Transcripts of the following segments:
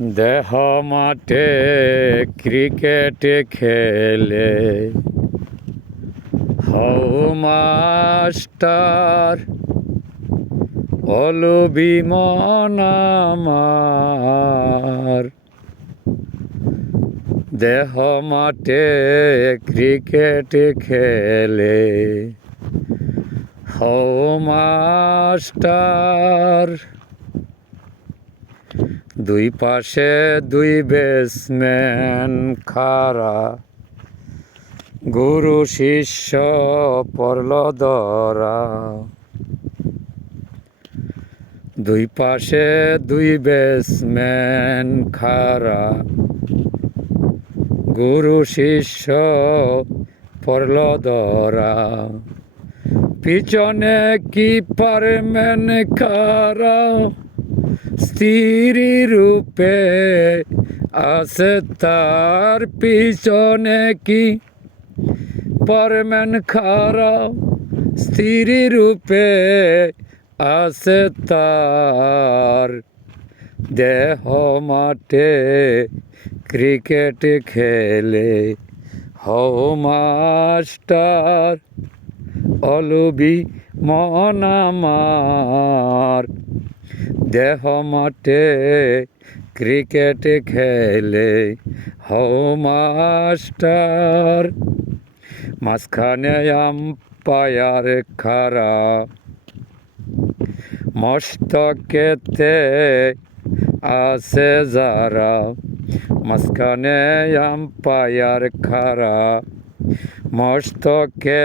দেহ মাঠে ক্রিকেট খেলে। হও মাস্টার অলবি মনামার দেহ মাঠে ক্রিকেট খেলে। হও মাস্টার দুই পাশে দুই বেসম্যান খারা গুরু শিষ্য পরল দরা। দুই পাশে দুই বেসম্যান খারা গুরু শিষ্য পরল দরা। পিছনে কি পারমেন খারা স্ত্রী রূপে আছে তার পিছনে কি? পারমেন খারাপ স্ত্রী রূপে আছে তার দেহ মাঠে ক্রিকেট খেলে। হও মাস্টার, অলবি মনামার দেহ মাঠে ক্রিকেট খেলে হও মাস্টার। মাঝখানে আম্পায়ার খারা মস্তকেতে আছে যারা। মাঝখানে আম্পায়ার খারা মস্তকে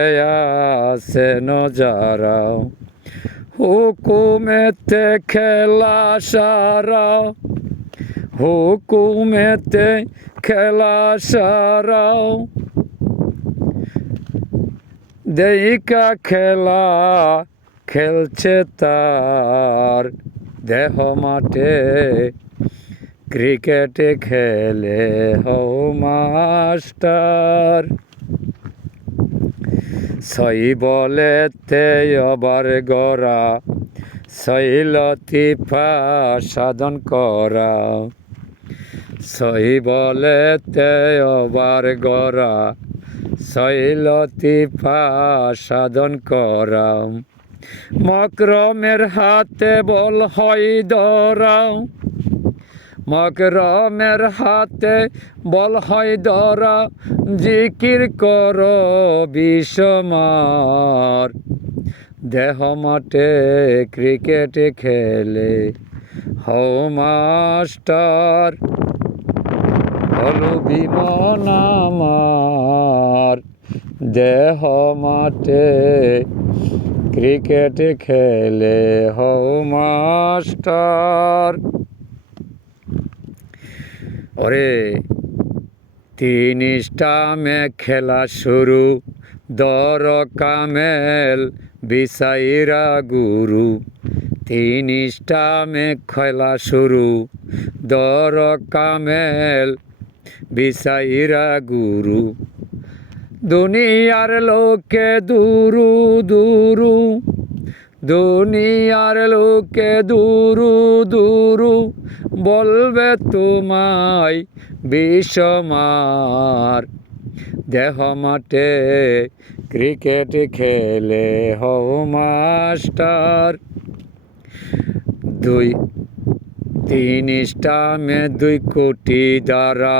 আছে নজারা হুকুমেতে খেলা সারা হুকুমেতে খেলা সারা দেইকা খেলা খেলছে তার দেহ মাঠে ক্রিকেট খেলে হও মাস্টার সই বলেতে অবার গড়া শৈলতিফা সাধন করা। সই বলেতে অবার গড়া শৈলতিফা সাধন করা। মকরমের হাতে বল হয় ধরা মকরমের হাতে বল হয় ধরা জিকির কর বিষমার দেহ মাঠে ক্রিকেট খেলে হও মাস্টার হলো বিমন আমার। দেহ মাঠে ক্রিকেট খেলে হও মাস্টার। ওরে তিন স্টামে খেলা শুরু দর কামেল বিসাইরা গুরু। তিন স্টামে খেলা শুরু দর কামেল বিসাইরা গুরু। দুনিয়ার লোকে দুরু দুরু, দুনিয়ার লোকে দুরু দুরু। বলবে তোমায় বিষমার। দেহ মাঠে ক্রিকেট খেলে হও মাস্টার। দুই, তিন স্টামে দুই কোটি দ্বারা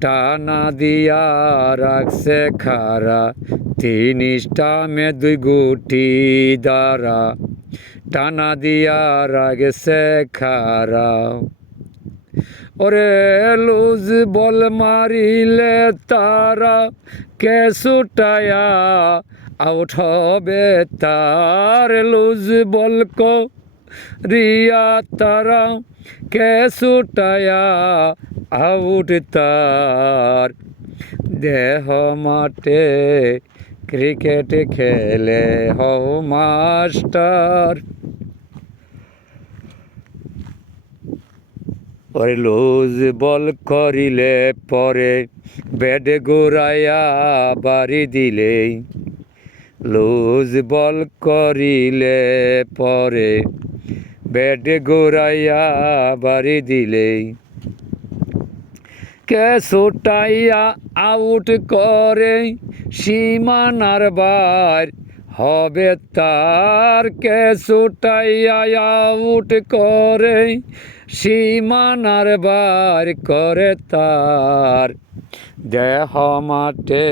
টানা দিয়া রাখছে খারা তিন স্টামে দুই গুটি দ্বারা, টানা দিয়া রাখছে খারা। ওরে লুজ বল মারিলে তারা কে সুটায়া আউট হবে তার? লুজ বল কো রিয়া তারা কে সুটায়া আউট তার? দেহ মাঠে ক্রিকেট খেলে হও মাস্টার। ওই লুজ বল করিলে পরে ব্যাড গোড়াইয়া বাড়ি দিলে। লুজ বল করিলে পরে ব্যাট গোড়াইয়া বাড়ি দিলেই কে সোটাইয়া আউট করে সীমানার বার? হবে তার কে সোটাইয়া আউট করে সীমানার বার? করে তার দেহ মাঠে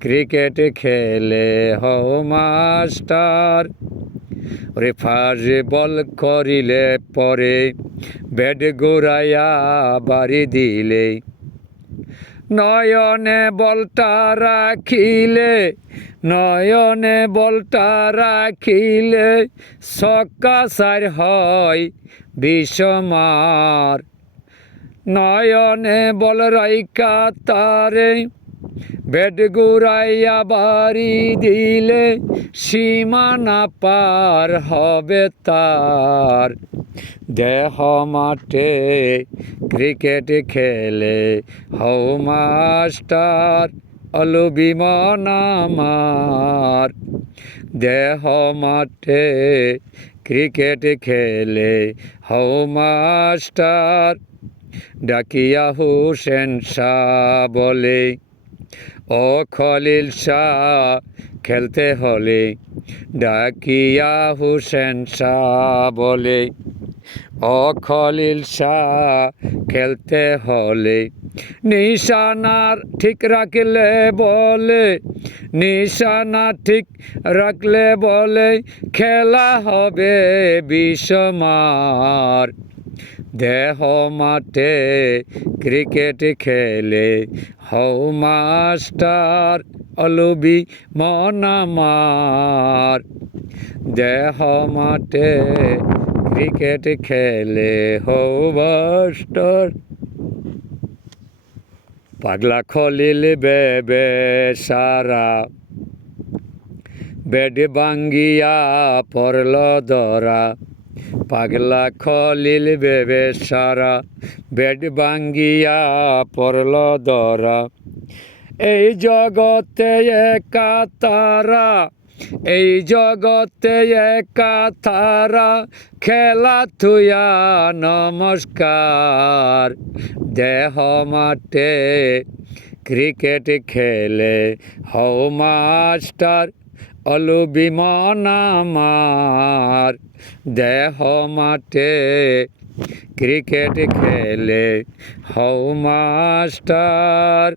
ক্রিকেট খেলে হও মাস্টার। ওরে ফার্স্ট বল করিলে পরে ব্যাট গোড়াইয়া বাড়ি দিলে। নয়নে বলটা রাখিলে, নয়নে বলটা রাখিলে সক্কা সার হয় বিষমার। নয়নে বল রাইকা তারে বেড গুড়াইয়া বাড়ি দিলে সীমানা পার হবে তার। দেহ মাঠে ক্রিকেট খেলে হও মাস্টার, অলবিমন আমার। দেহ মাঠে ক্রিকেট খেলে হও মাস্টার, ডাকিয়া হোসেন শাহ বলে ও খলিল শাহ, খেলতে হলে ডাকিয়া হুসেন শাহ বলে। ও খলিল শাহ, খেলতে হলে নিশানার ঠিক রাখলে বলে। নিশানা ঠিক রাখলে বলে, খেলা হবে বিষমার দেহ মাঠে ক্রিকেট খেলে হও মাস্টার, অলবি মনামার দেহ মাঠে ক্রিকেট খেলে হও মাস্টার। পাগলা খলিল বেবে সারা, বেড বাঙ্গিয়া পরল দরা। পাগলা খলিল বেবে সারা, বেড বাঙ্গিয়া পরল দরা। এই জগতে একা তারা, এই জগতে একা তারা, খেলা থুয়া নমস্কার। দেহ মাঠে ক্রিকেট খেলে হও মাস্টার অলুবিমন আমার দেহ মাঠে ক্রিকেট খেলে হও মাস্টার